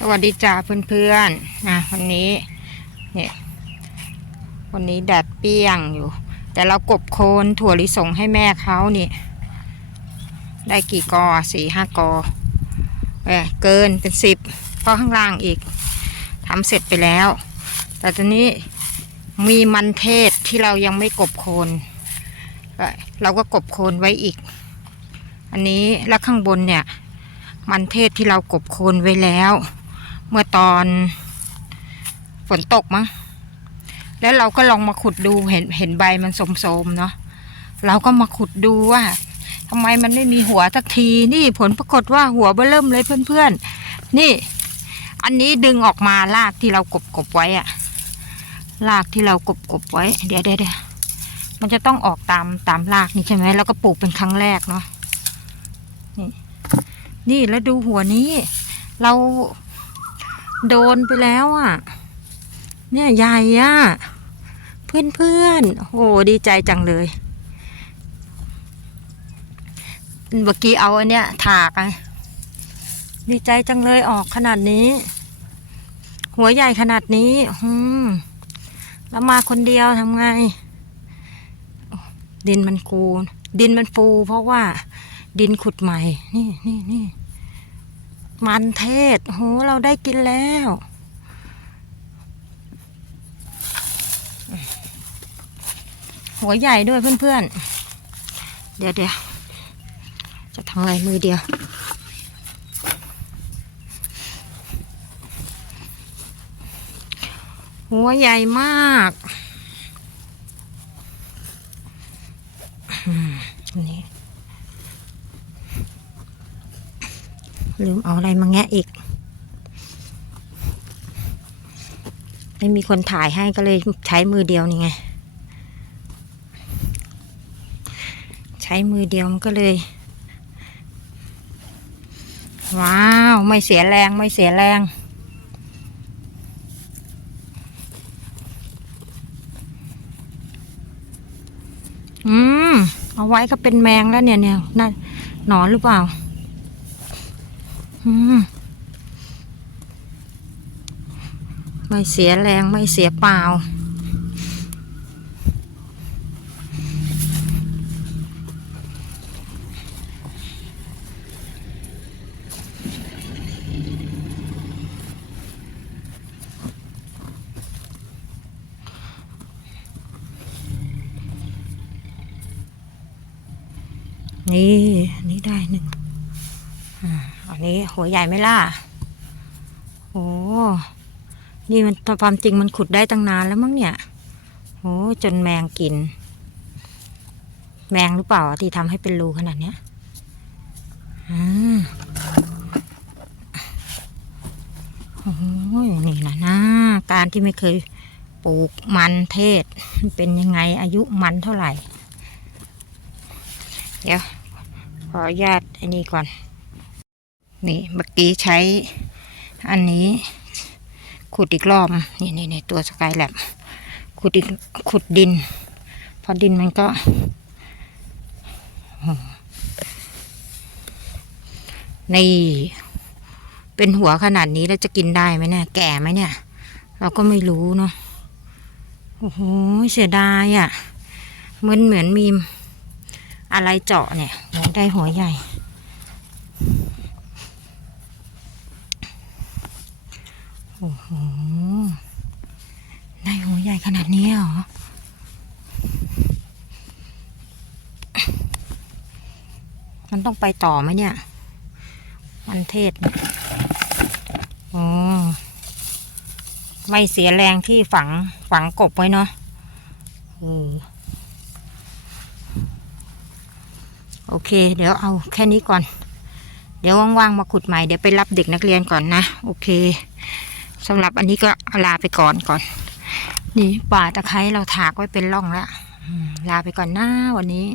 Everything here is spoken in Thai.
สวัสดีจ้าเพื่อนๆนะวันนี้เนี่ยวันนี้แดดเปรี้ยงอยู่ แต่เรากบโคนถั่วลิสงให้แม่เขานี่ได้กี่กอสี่ห้ากอเออเกินเป็นสิบเพราะข้างล่างอีกทำเสร็จไปแล้ว แต่ตอนนี้มีมันเทศที่เรายังไม่กบโคนเอ่อเราก็กบโคนไว้อีก อันนี้แล้วข้างบนเนี่ย มันเทศที่เรากบโคนไว้แล้ว เมื่อตอนฝนตกมั้ง แล้วเราก็ลองมาขุดดูเห็นเห็นใบมันโสมๆเนาะ เราก็มาขุดดูว่าทำไมมันไม่มีหัวสักที นี่ผลปรากฏว่าหัวเบอเริ่มเลยเพื่อนๆ นี่ อันนี้ดึงออกมาลากที่เรากบกบไว้อะลากที่เรากบกบไว้เดี๋ยวเดี๋ยวเดี๋ยวมันจะต้องออกตามตามลากนี่ใช่ไหมแล้วก็ปลูกเป็นครั้งแรกเนาะนี่ นี่แล้วดูหัวนี้ เรา โดนไปแล้วอะ เนี่ยใหญ่อะ เพื่อนเพื่อนโอ้ดีใจจังเลยเมื่อกี้เอาอันเนี้ยถากอะดีใจจังเลยออกขนาดนี้ หัวใหญ่ขนาดนี้อืมแล้วมาคนเดียวทำไง ดินมันกูดินมันฟูเพราะว่า ดินขุดใหม่ นี่นี่นี่ มันเทศโหเราได้กินแล้ว หัวใหญ่ด้วยเพื่อนๆ เดี๋ยวเดี๋ยวจะทำอะไรมือเดียว หัวใหญ่มากนี่ ลืมเอาอะไรมาแงะอีก ไม่มีคนถ่ายให้ก็เลยใช้มือเดียวนี่ไง ใช้มือเดียวมันก็เลย ว้าว ไม่เสียแรงไม่เสียแรงอืม เอาไว้ก็เป็นแมงแล้วเนี่ยเนี่ยน่าหนอนหรือเปล่า ไม่เสียแรงไม่เสียเปล่า นี่นี่ได้หนึ่งอัน นี้หัวใหญ่ไหมล่ะโอ้นี่มันความจริงมันขุดได้ตั้งนานแล้วมั้งเนี่ยโอ้จนแมงกิน แมงหรือเปล่าที่ทำให้เป็นรูขนาดเนี้ยอืมโอ้ยนี่นะนะการที่ไม่เคยปลูกมันเทศมันเป็นยังไงอายุมันเท่าไหร่ เดี๋ยว ขออนุญาตอันนี้ก่อน นี่เมื่อกี้ใช้อันนี้ ขุดอีกรอบนี่นี่นี่ตัวสกายแลบขุดอีกขุดดิน พอดินมันก็นี่เป็นหัวขนาดนี้แล้วจะกินได้ไหมเนี่ย แก่ไหมเนี่ย เราก็ไม่รู้เนาะโอ้โหเสียดายอะ่ะเหมือนเหมือนมีอะไรเจาะเนี่ยได้หัวใหญ่ โอ้โห ได้หัวใหญ่ ขนาดนี้เหรอ มันต้องไปต่อไหมเนี่ย มันเทศอ๋อไม่เสียแรงที่ฝังฝังกบไว้เนาะโอเค เดี๋ยวเอาแค่นี้ก่อน เดี๋ยวว่างๆมาขุดใหม่ เดี๋ยวไปรับเด็กนักเรียนก่อนนะ โอเคสำหรับอันนี้ก็ลาไปก่อนก่อน นี่ป่าตะไคร้เราถากไว้เป็นร่องแล้วลาไปก่อนหน้าวันนี้